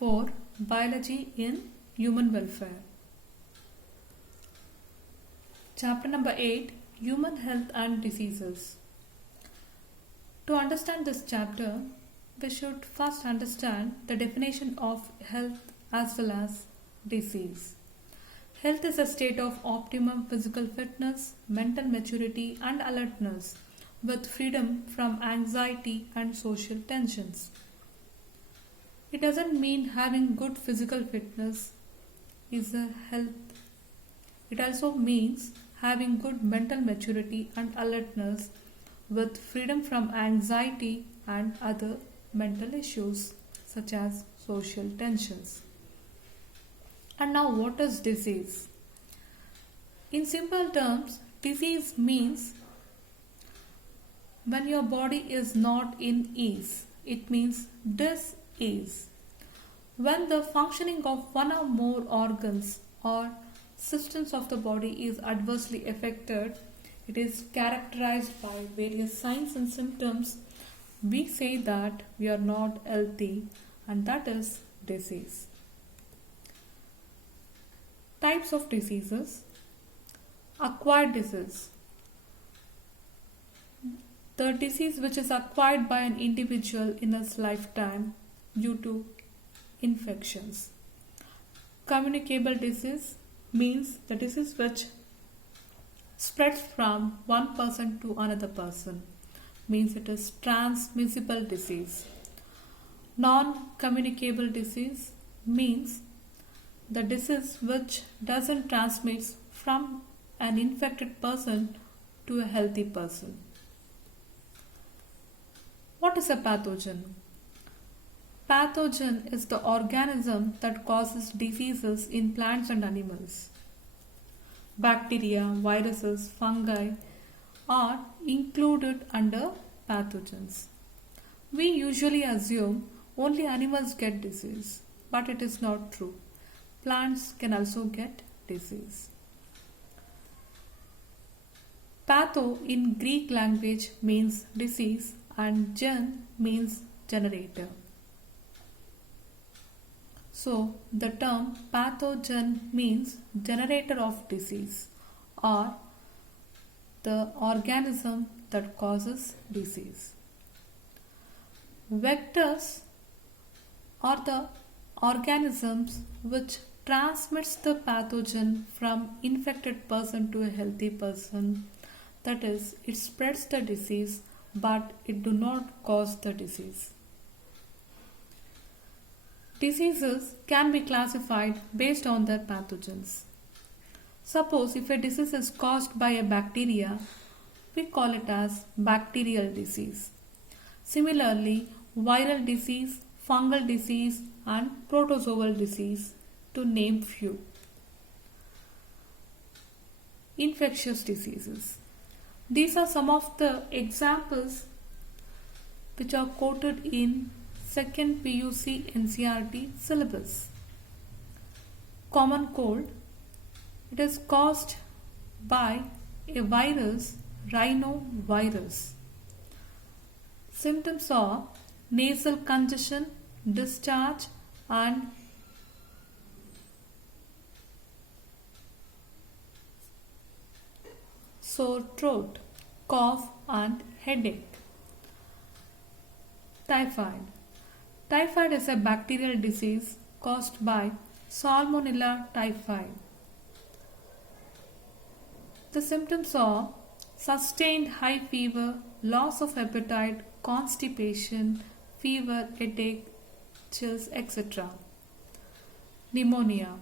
4. Biology in Human Welfare. Chapter number 8. Human Health and Diseases. To understand this chapter, we should first understand the definition of health as well as disease. Health is a state of optimum physical fitness, mental maturity and alertness with freedom from anxiety and social tensions. It doesn't mean having good physical fitness is a health. It also means having good mental maturity and alertness with freedom from anxiety and other mental issues such as social tensions. And now, what is disease? In simple terms, disease means when your body is not in ease. It means dis-ease. When the functioning of one or more organs or systems of the body is adversely affected, it is characterized by various signs and symptoms. We say that we are not healthy, and that is disease. Types of diseases. Acquired disease. The disease which is acquired by an individual in his lifetime due to infections. Communicable disease means the disease which spreads from one person to another person, means it is transmissible disease. Non-communicable disease means the disease which doesn't transmit from an infected person to a healthy person. What is a pathogen? Pathogen is the organism that causes diseases in plants and animals. Bacteria, viruses, fungi are included under pathogens. We usually assume only animals get disease, but it is not true. Plants can also get disease. Patho in Greek language means disease and gen means generator. So, the term pathogen means generator of disease or the organism that causes disease. Vectors are the organisms which transmits the pathogen from infected person to a healthy person. That is, it spreads the disease but it do not cause the disease. Diseases can be classified based on their pathogens. Suppose if a disease is caused by a bacteria, we call it as bacterial disease. Similarly, viral disease, fungal disease and protozoal disease, to name few. Infectious diseases. These are some of the examples which are quoted in 2nd PUC NCERT syllabus. Common cold. It is caused by a virus, rhinovirus. Symptoms are nasal congestion, discharge and sore throat, cough and headache. Typhoid. Typhoid is a bacterial disease caused by Salmonella typhi. The symptoms are sustained high fever, loss of appetite, constipation, fever, headache, chills, etc. Pneumonia.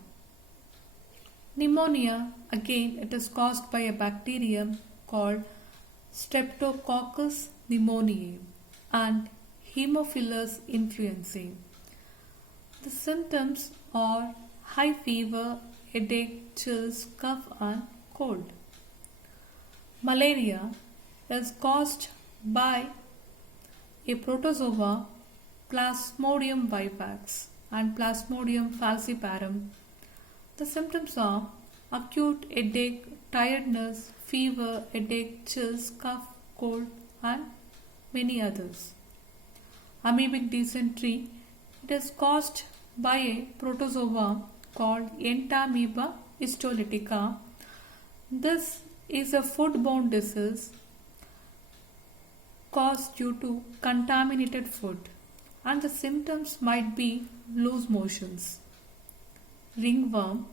Pneumonia, again, it is caused by a bacterium called Streptococcus pneumoniae and Haemophilus influenzae. The symptoms are high fever, headache, chills, cough and cold. Malaria is caused by a protozoa, Plasmodium vivax and Plasmodium falciparum. The symptoms are acute headache, tiredness, fever, headache, chills, cough, cold and many others. Amoebic dysentery, it is caused by a protozoa called Entamoeba histolytica. This is a foodborne disease caused due to contaminated food, and the symptoms might be loose motions. Ringworm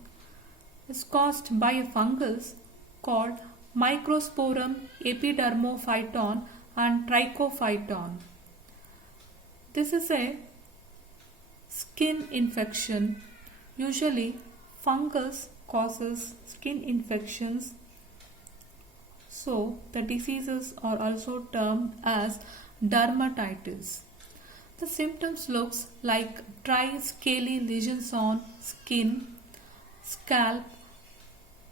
is caused by a fungus called Microsporum epidermophyton and trichophyton. This is a skin infection. Usually, fungus causes skin infections, so the diseases are also termed as dermatitis. The symptoms looks like dry scaly lesions on skin, scalp,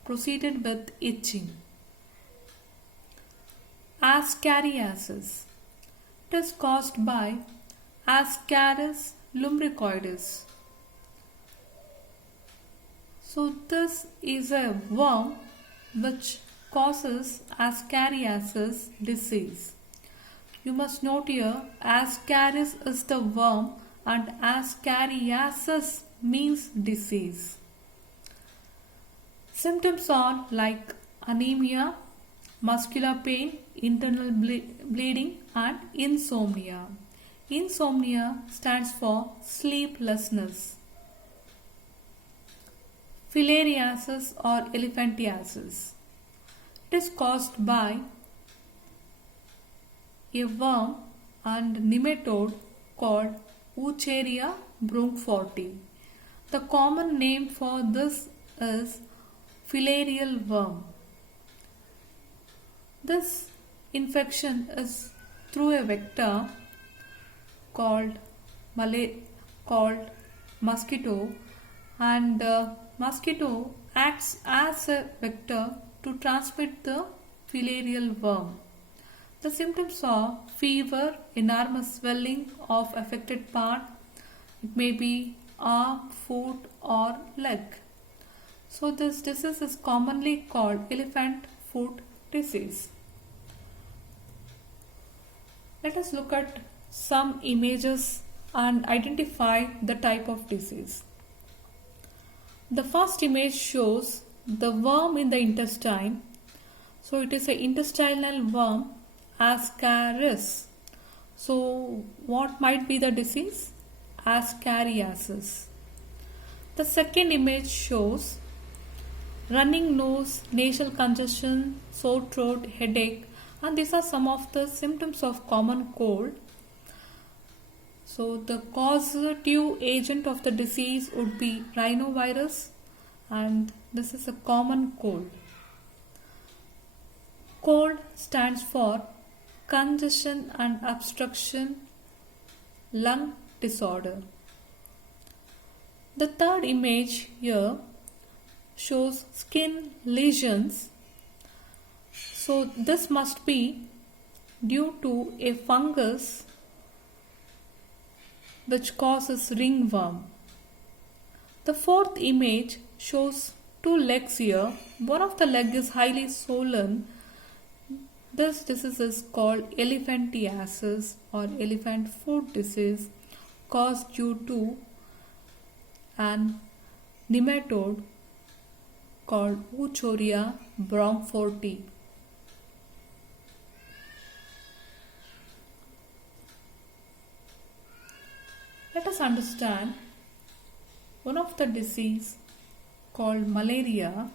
proceeded with itching. Ascariasis. It is caused by Ascaris lumbricoides. So this is a worm which causes Ascariasis disease. You must note here, Ascaris is the worm and Ascariasis means disease. Symptoms are like anemia, muscular pain, internal bleeding and insomnia. Insomnia stands for sleeplessness. Filariasis or elephantiasis. It is caused by a worm and nematode called Wucheria brunforti. The common name for this is filarial worm. This infection is through a vector called mosquito, and mosquito acts as a vector to transmit the filarial worm. The symptoms are fever, enormous swelling of affected part. It may be arm, foot or leg. So this disease is commonly called elephant foot disease. Let us look at some images and identify the type of disease. The first image shows the worm in the intestine. So it is an intestinal worm, Ascaris. So what might be the disease? Ascariasis. The second image shows running nose, nasal congestion, sore throat, headache, and these are some of the symptoms of common cold. So the causative agent of the disease would be rhinovirus, and this is a common cold. Cold stands for congestion and obstruction lung disorder. The third image here shows skin lesions. So this must be due to a fungus which causes ringworm. The fourth image shows two legs here. One of the leg is highly swollen. This disease is called elephantiasis or elephant foot disease, caused due to an nematode called Wucheria brunforti. Let us understand one of the disease called malaria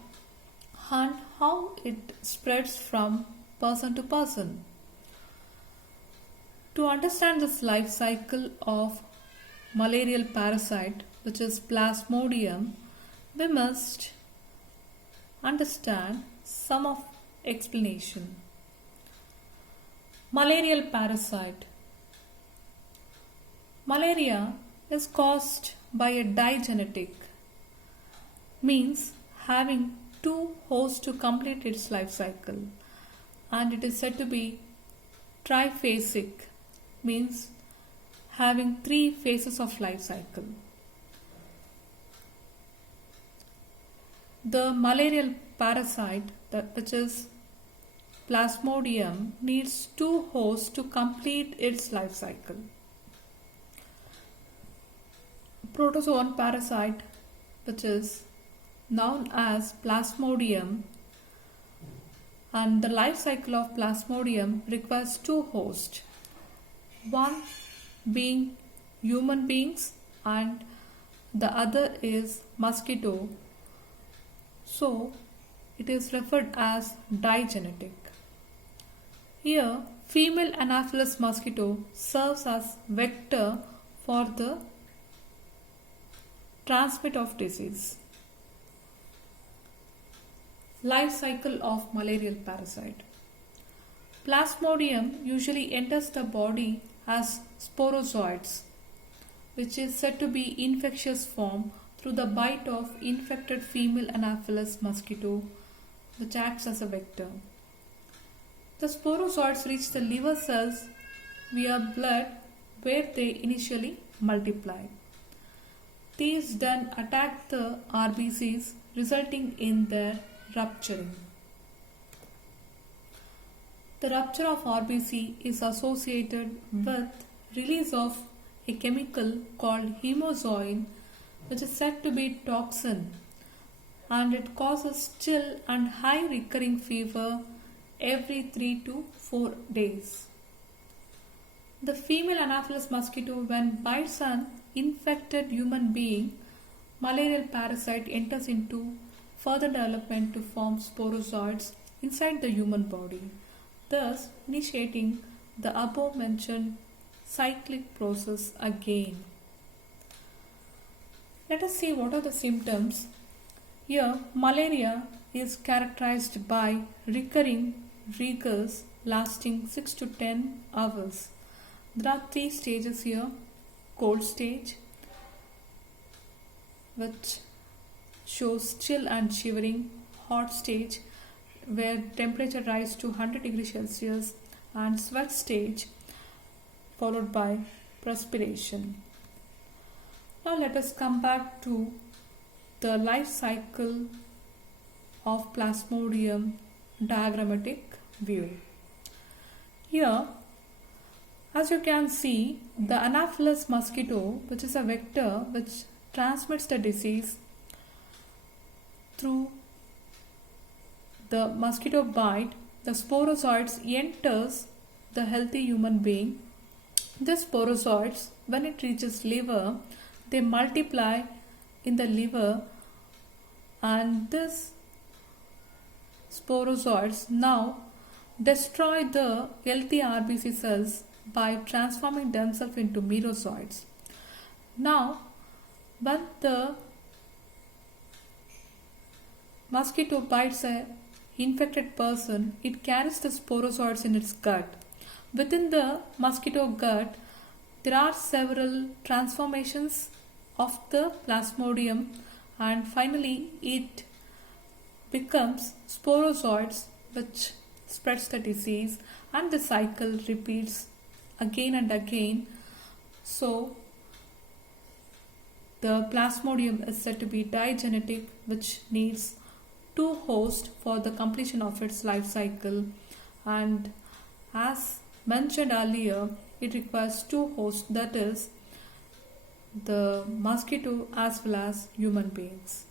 and how it spreads from person to person. To understand this life cycle of malarial parasite, which is Plasmodium, we must understand some of explanation. Malarial parasite. Malaria is caused by a digenetic, means having two hosts to complete its life cycle, and it is said to be triphasic, means having three phases of life cycle. The malarial parasite, which is Plasmodium, needs two hosts to complete its life cycle. protozoan parasite, which is known as Plasmodium, and the life cycle of Plasmodium requires two hosts, one being human beings and the other is mosquito. So it is referred as digenetic. Here, female Anopheles mosquito serves as vector for the transmit of disease. Life cycle of malarial parasite. Plasmodium usually enters the body as sporozoites, which is said to be infectious form through the bite of infected female Anopheles mosquito, which acts as a vector. The sporozoites reach the liver cells via blood where they initially multiply. These then attack the RBCs, resulting in their rupturing. The rupture of RBC is associated with release of a chemical called hemozoin, which is said to be toxin, and it causes chill and high recurring fever every 3 to 4 days. The female Anopheles mosquito, when bites an infected human being, malarial parasite enters into further development to form sporozoites inside the human body, thus initiating the above mentioned cyclic process again. Let us see what are the symptoms. Here, malaria is characterized by recurring rigors lasting 6 to 10 hours. There are 3 stages here: cold stage, which shows chill and shivering; hot stage, where temperature rises to 100 degrees Celsius; and sweat stage, followed by perspiration. Now let us come back to the life cycle of Plasmodium diagrammatic view. Here, as you can see, the Anopheles mosquito, which is a vector which transmits the disease through the mosquito bite, the sporozoites enters the healthy human being. These sporozoites, when it reaches liver, they multiply in the liver, and this sporozoites now destroy the healthy RBC cells by transforming themselves into merozoites. Now, when the mosquito bites an infected person, it carries the sporozoites in its gut. Within the mosquito gut, there are several transformations of the Plasmodium, and finally it becomes sporozoites, which spreads the disease, and the cycle repeats again and again. So the Plasmodium is said to be digenetic, which needs 2 hosts for the completion of its life cycle, and as mentioned earlier, it requires 2 hosts, that is the mosquito as well as human beings.